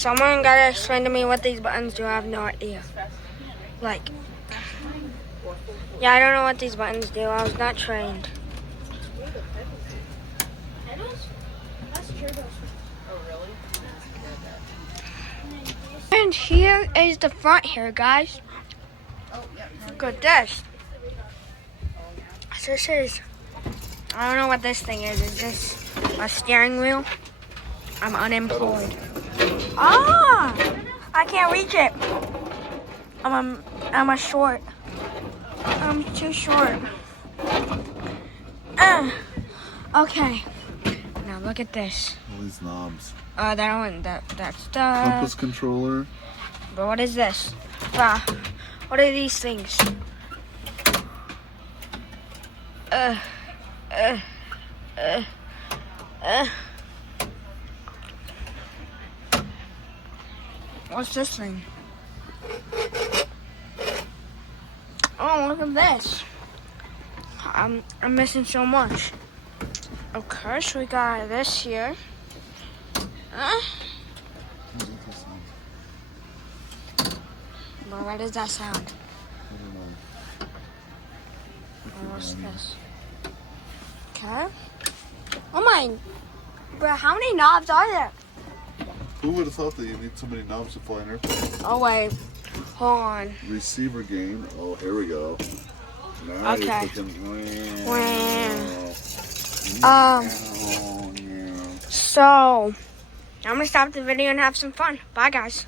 Someone gotta explain to me what these buttons do. I have no idea. Like, yeah, I don't know what these buttons do. I was not trained. And here is the front here, guys. Look at this. So this is, I don't know what this thing is. Is this a steering wheel? I'm unemployed. Ah! I can't reach it. I'm a short. I'm too short. Okay. Now look at this. All these knobs. That one. That's the Compass controller. But what is this? What are these things? What's this thing? Oh, look at this. I'm missing so much. Okay, so we got this here. Well, what does that sound? I don't know. What's this? Okay. Oh my, bro, how many knobs are there? Who would have thought that you need so many knobs to fly an airplane? Oh wait, hold on. Receiver gain. Oh, here we go. Now Okay. you're clicking. So, I'm gonna stop the video and have some fun. Bye, guys.